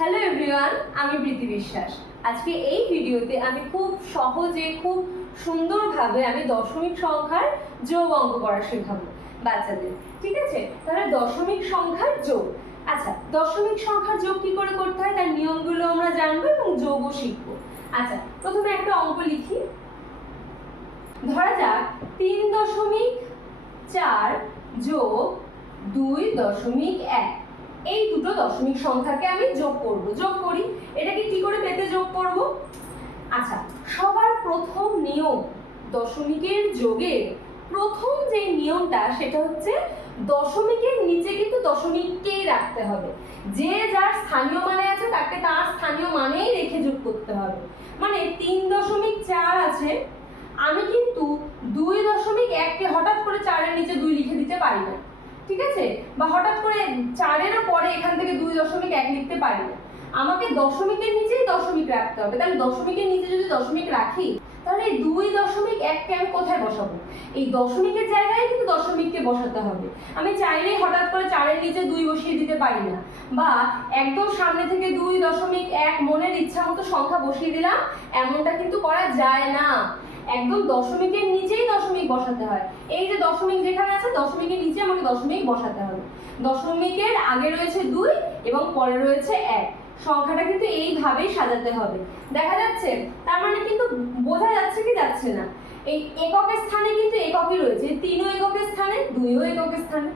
Hello everyone, আমি প্রীতি বিশ্বাস। আজকে এই ভিডিওতে আমি খুব সহজে খুব সুন্দরভাবে আমি দশমিক সংখ্যার যোগ অঙ্ক করা শেখাবো বাচ্চাদের। ঠিক আছে, তাহলে দশমিক সংখ্যার যোগ। আচ্ছা, দশমিক সংখ্যার যোগ কি করে করতে হয় তার নিয়মগুলো আমরা জানবো এবং যোগও শিখবো। আচ্ছা, প্রথমে একটা অঙ্ক লিখি। ধরা যাক 3.4 যোগ 2.1, এই দুটো দশমিক সংখ্যাকে আমি যোগ করি। এটাকে কি করে পেতে যোগ করব? আচ্ছা, সবার প্রথম নিয়ম দশমিকের যোগের প্রথম যে নিয়মটা সেটা হচ্ছে দশমিকের নিচে কিন্তু দশমিককেই রাখতে হবে। যে যার স্থানীয় মানে আছে তাকে তার স্থানীয় মানেই রেখে যোগ করতে হবে। মানে 3.4 আছে, আমি কিন্তু 2.1কে হঠাৎ করে 4-এর নিচে 2 লিখে দিতে পারি না। ঠিক আছে, বা হঠাৎ করে 4-এরও পরে এখান থেকে 2.1 লিখতে পারি না। আমাকে দশমিকের নিচেই দশমিক রাখতে হবে। তাহলে দশমিকের নিচে যদি দশমিক রাখি তাহলে এই 2.1কে আমি কোথায় বসাবো? এই দশমিকের জায়গায় কিন্তু দশমিককে বসাতে হবে। আমি চাইলেই হঠাৎ করে 4-এর নিচে 2 বসিয়ে দিতে পারি না, বা একদম সামনে থেকে 2.1 মনের ইচ্ছা মতো সংখ্যা বসিয়ে দিলাম, এমনটা কিন্তু করা যায় না। একদম দশমিকের নিচেই দশমিক বসাতে হয়। এই যে দশমিক যেখানে আছে দশমিকের নিচে আমাকে দশমিক বসাতে হবে। দশমিকের আগে রয়েছে 2 এবং পরে রয়েছে 1। সংখ্যাটা কিন্তু এইভাবেই সাজাতে হবে। দেখা যাচ্ছে? তার মানে কিন্তু বোঝা যাচ্ছে কি যাচ্ছে না? এই এককের স্থানে কিন্তু এককই রয়েছে, 3ও এককের স্থানে, 2ও এককের স্থানে।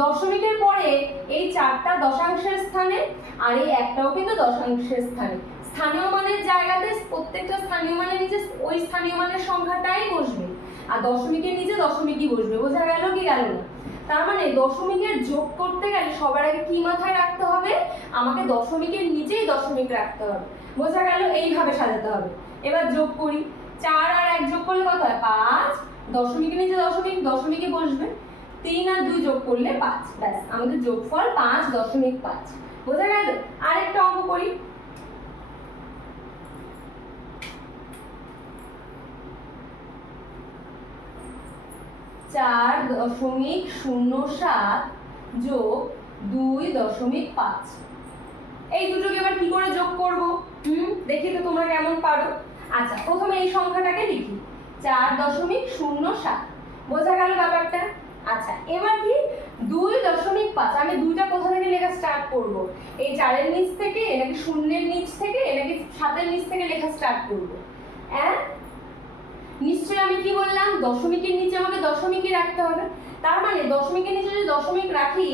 দশমিকের পরে এই 4টা দশাংশের স্থানে, আর এই একটাও কিন্তু দশাংশের স্থানে। স্থানীয় মানের জায়গাতে প্রত্যেকটা স্থানীয় মানের নিচে ওই স্থানীয় মানের সংখ্যাটাই বসবে, আর দশমিকের নিচে দশমিকই বসবে। বোঝা গেল কি গেল না? তার মানে দশমিকের যোগ করতে গেলে সবার আগে কি মাথায় রাখতে হবে? আমাকে দশমিকের নিচেই দশমিক রাখতে হবে। বোঝা গেল? এইভাবে সাজাতে হবে। এবার যোগ করি। 4 আর 1 যোগ করলে কত হয়? 5। দশমিকের নিচে দশমিক, দশমিকে বসবে। 3 আর 2 যোগ করলে 5। ব্যাস, আমাদের যোগফল 5.5। বোঝা গেল? আরেকটা অঙ্ক করি। 4.07 যোগ 2.5, এই দুটোকে এবার কি করে যোগ করব? দেখি তো তোমরা কেমন পারো। আচ্ছা, প্রথমে এই সংখ্যাটাকে লিখি 4.07। বোঝা গেল ব্যাপারটা? আচ্ছা, এবার কি 2.5, আমি 2টা কোথা থেকে লেখা স্টার্ট করব? এই 4-এর নিচ থেকে নাকি 0-এর নিচ থেকে নাকি 7-এর নিচ থেকে লেখা স্টার্ট করব? হ্যাঁ, নিশ্চয়ই আমি কি বললাম? দশমিকের নিচে আমাকে দশমিকই রাখতে হবে। তার মানে দশমিকের নিচে যদি দশমিক রাখি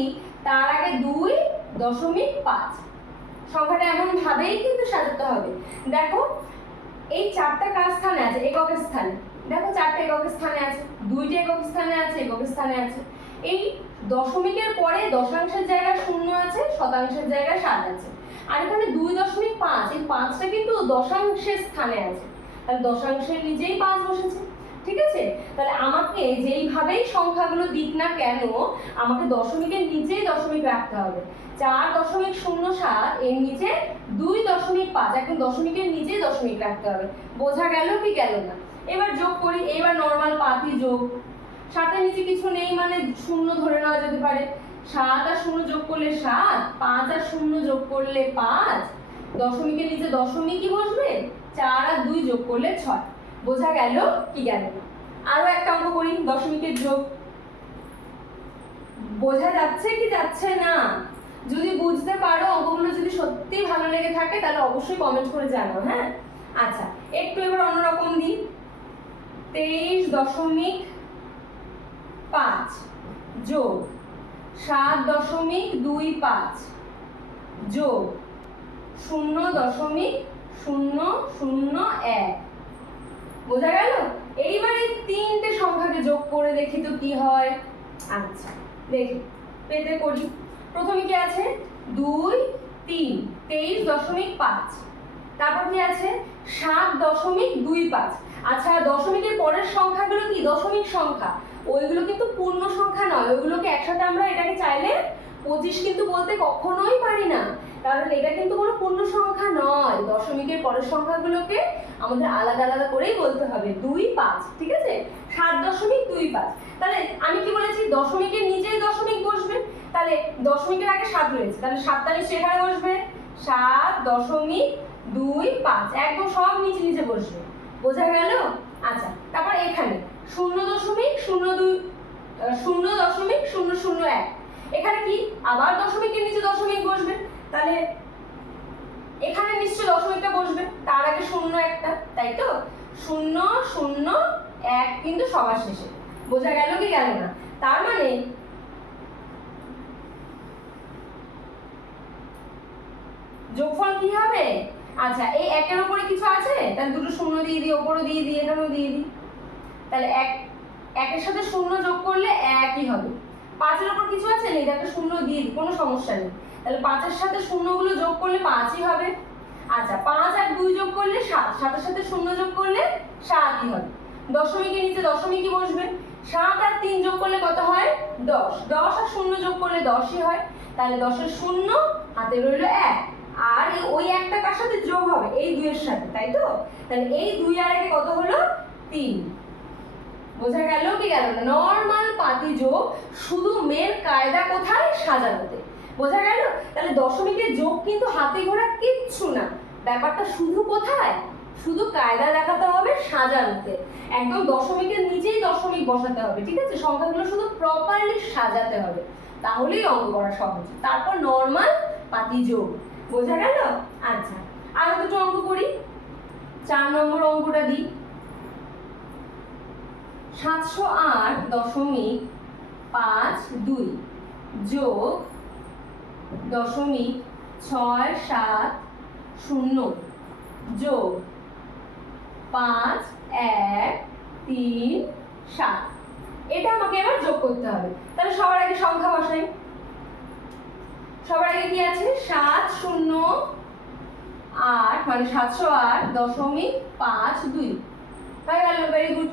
তার আগে 2.5। সংখ্যাটা এমন ভাবেই কিন্তু সাজাতে হবে। দেখো, এই 4টা কার স্থানে আছে? এককের স্থানে। দেখো, 4টা এককের স্থানে আছে, 2টা একক স্থানে আছে, এককের স্থানে আছে। এই দশমিকের পরে দশাংশের জায়গায় 0 আছে, শতাংশের জায়গায় 7 আছে। আর এখানে 2.5, এই 5টা কিন্তু দশাংশের স্থানে আছে, তাহলে দশাংশের নিচেই 5 বসেছে। ঠিক আছে, তাহলে আমাকে যেইভাবেই সংখ্যাগুলো দিক না কেন আমাকে দশমিকের নিচেই দশমিক রাখতে হবে। 4.07 এর নিচে 2.5, এখন দশমিকের নিচেই দশমিক রাখতে হবে। বোঝা গেল কি গেল না? এবার যোগ করি। এবার নরমাল পাতি যোগ। 7-এর নিচে কিছু নেই মানে 0 ধরে নেওয়া যেতে পারে। 7 আর 0 যোগ করলে 7, 5 আর 0 যোগ করলে 5, দশমিকের নিচে দশমিকই বসবে। 4 আর 2 যোগ করলে 6। বোঝা গেল কি গেল না? আরো একটা অঙ্ক করি, দশমিকের যোগ। বোঝা যাচ্ছে কি যাচ্ছে না? যদি বুঝতে পারো, অঙ্কগুলো যদি সত্যি ভালো লেগে থাকে তাহলে অবশ্যই কমেন্ট করে জানাও। হ্যাঁ, আচ্ছা, একটু এবার অন্যরকম দিই। 23.5 যোগ 7.25 যোগ 0.001। বোঝা গেল? এইবার এই 3টে সংখ্যাকে যোগ করে দেখি তো কি হয়। আচ্ছা, দেখি পেতে করি। প্রথমে কি আছে? 2, 3, 23.5। তারপর কি আছে? 7.25। আচ্ছা, দশমিকের পরের সংখ্যাগুলো কি দশমিক সংখ্যা, ওইগুলো কিন্তু পূর্ণ সংখ্যা নয়। ওইগুলোকে একসাথে আমরা এটাকে চাইলে 25 কিন্তু বলতে কখনোই পারি না, কারণ এটা কিন্তু কোনো পূর্ণ সংখ্যা নয়। দশমিকের পরের সংখ্যাগুলোকে আমাদের আলাদা আলাদা করেই বলতে হবে। 2, 5। ঠিক আছে, 7.25। তাহলে আমি কি বলেছি? দশমিকের নিচেই দশমিক বসবে। তাহলে দশমিকের আগে 7 রয়েছে, তাহলে 7টা নিশ্চয়ই এখানে বসবে। 7 7.25 একদম সব নিচে নিচে বসবে, বোঝা গেল? আচ্ছা, তারপর এখানে 0.001 এখানে কি আবার দশমিকের নিচে দশমিক বসবে, তাহলে এখানে নিশ্চয় দশমিকটা বসবে, তার আগে 0 একটা, তাই তো? 0.0.1 কিন্তু সবার শেষে, বোঝা গেল কি গেল না? তার মানে যোগফল কি হবে? আচ্ছা, এই একের উপরে কিছু আছে, তাহলে দুটো 0 দিয়ে দিই, উপরে দিয়ে দিই, এখানেও দিয়ে দিই, তাহলে একের সাথে 0 যোগ করলে 1ই হবে। 5-এর উপর কিছু আছে, নেই, একটা 0 দিয়ে দিই, কোনো সমস্যা নেই, তাহলে 5-এর সাথে 0 গুলো যোগ করলে 5ই হবে। আচ্ছা, 5 আর 2 যোগ করলে 7, 7-এর সাথে 0 যোগ করলে 7ই হবে। দশমিকের নিচে দশমিকই বসবে, 7 আর 3 যোগ করলে কত হয়? 10, 10 আর 0 যোগ করলে 10ই হয়, তাহলে 10-এর 0 হাতে রইল 1, আর ওই একটা কার সাথে যোগ হবে? এই 2 এর সাথে, তাই তো? তাহলে এই 2 আর 1 কত হলো? 3। বোঝা গেল কি গেল না? নরমাল পাতিযোগ, শুধু মেন কায়দা কোথায়? সাজানোতে, বোঝা গেল? তাহলে দশমিকের যোগ কিন্তু হাতে গোনা কিচ্ছু না, ব্যাপারটা শুধু কোথায়? শুধু কায়দা দেখাতে হবে সাজানোতে, একদম দশমিকের নিচেই দশমিক বসাতে হবে, ঠিক আছে? সংখ্যাগুলো শুধু প্রপারলি সাজাতে হবে, তাহলেই অঙ্ক করা সহজ। তারপর নরমাল পাতিযোগ, বোঝা গেল? আচ্ছা, আরো দুটো অঙ্ক করি। 4 নম্বর অঙ্কটা দিই। 708.52 যোগ 0.670 যোগ 5137, এটা আমাকে এবার যোগ করতে হবে। তাহলে সবার আগে সংখ্যা বসাই। সবার আগে কি আছে? 708 মানে 708.52 হয়ে গেল, ভেরি গুড।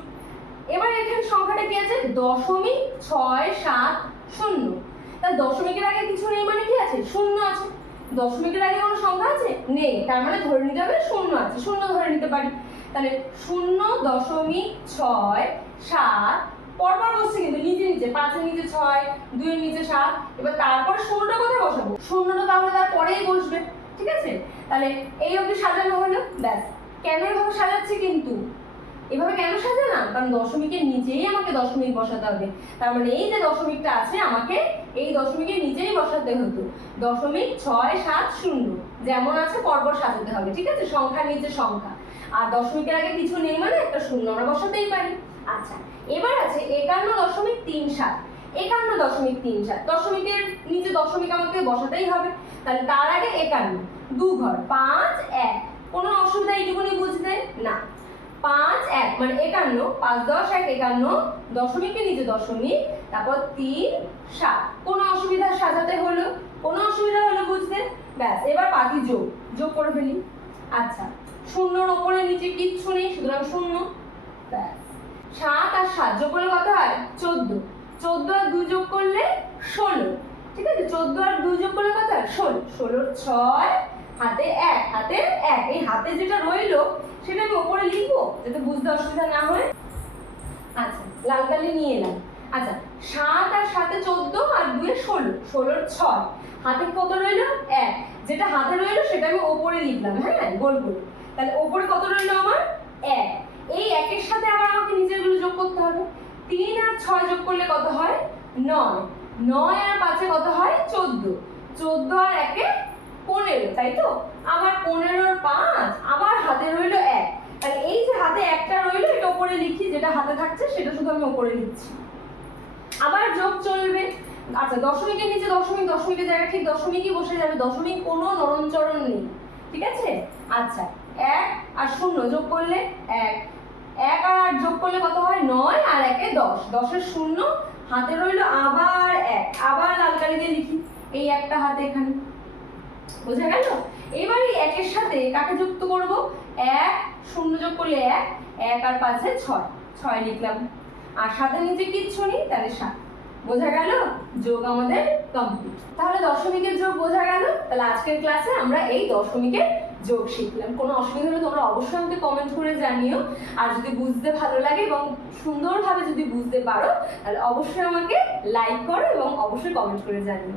এবার এখানে সংখ্যাটা কি আছে? 0.670, তাহলে দশমিকের আগে কিছু নেই মানে কি আছে? 0 আছে। দশমিকের আগে কোনো সংখ্যা আছে? নেই, তার মানে ধরে নিতে হবে 0 আছে, 0 ধরে নিতে পারি। তাহলে 0.67 পরপর বসছে কিন্তু নিচে নিচে, 5-এর নিচে 6, 2-এর নিচে 7, এবার তারপর 0টা কোথায় বসাবো? 0টা তাহলে তার পরেই বসবে, ঠিক আছে? তাহলে এই অবধি সাজানো হলো, ব্যাস। কেন এভাবে সাজাচ্ছি কিন্তু? এভাবে কেন সাজালাম? কারণ দশমিকের নিচেই আমাকে দশমিক বসাতে হবে, তার মানে এই যে দশমিকটা আছে আমাকে এই দশমিকের নিচেই বসাতে হতো। 0.670 যেমন আছে পরপর সাজাতে হবে, ঠিক আছে? সংখ্যার নিচে সংখ্যা, আর দশমিকের আগে কিছু নেই মানে একটা 0 আমরা বসাতেই পারি। আচ্ছা, এবার আছে 51.37, 51.37, দশমিকের নিচে দশমিক আমাকে বসাতেই হবে, তাহলে তার আগে 51, 2 ঘর 5 1, কোনো অসুবিধা এইটুকুনি বুঝতে না? 5 1 মানে 51, 5 10 1 51, দশমিকের নিচে দশমিক, তারপর 3 7, কোনো অসুবিধা সাজাতে হলো? কোনো অসুবিধা হলো বুঝতে? ব্যাস, এবার বাকি যোগ করে ফেলি। আচ্ছা, 0-র উপরে নিচে কিচ্ছু নেই, সুতরাং 0, ব্যাস। 7 আর 7 যোগ করলে কত হয়? 14, 14 আর 2 যোগ করলে 16, ঠিক আছে? 14 আর 2 যোগ করলে কত হয়? 16, 16 6, হাতে 1, হাতে 1, এই হাতে যেটা রইলো সেটা আমি উপরে লিখবো যাতে বুঝতে অসুবিধা না হয়। আচ্ছা, লাল কালি নিয়ে এলাম। আচ্ছা, 7 আর 7-এ 14 আর 2-এ 16, 16-র 6, হাতে কত রইলো? 1, যেটা হাতে রইলো সেটা আমি উপরে লিখলাম, হ্যাঁ, গোল করে। তাহলে উপরে কত রইলো আমার? 1, এই 1-এর সাথে আবার আমাকে নিচেরগুলো যোগ করতে হবে। 3 আর 6 যোগ করলে কত হয়? 9, 9 আর 5-এ কত হয়? 14, 14 আর 1-এ 15, তাই তো? আবার 15 আর 5, আবার হাতে রইলো 1, তাহলে এই যে হাতে একটা রইলো এটা উপরে লিখি, যেটা হাতে থাকছে সেটা শুধু আমি উপরে লিখছি, আবার যোগ চলবে। আচ্ছা, দশমিকের নিচে দশমিক, দশমিকের জায়গায় ঠিক দশমিকই বসে যাবে, দশমিক কোনো নড়নচড়ন নেই, ঠিক আছে? আচ্ছা, 1 আর 0 যোগ করলে 1, 1 আর 8 যোগ করলে কত হয়? 9 আর 1-এ 10, 10-এর 0, হাতে রইলো আবার 1, আবার লাল কালি দিয়ে লিখি এই একটা হাতে এখানে, বোঝা গেল? এবার এই 1-এর সাথে কাকে যুক্ত করব? 1 0 যোগ করলে 1, 1 আর 5-এ 6, 6 লিখলাম, আর 7-এর নিচে কিচ্ছু নেই, তাহলে 7, বোঝা গেল? যোগ আমাদের কমপ্লিট। তাহলে দশমিকের যোগ বোঝা গেল। তাহলে আজকের ক্লাসে আমরা এই দশমিকের যোগ শিখলাম। কোনো অসুবিধা হলে তোমরা অবশ্যই আমাকে কমেন্ট করে জানিও, আর যদি বুঝতে ভালো লাগে এবং সুন্দরভাবে যদি বুঝতে পারো তাহলে অবশ্যই আমাকে লাইক করো এবং অবশ্যই কমেন্ট করে জানিও।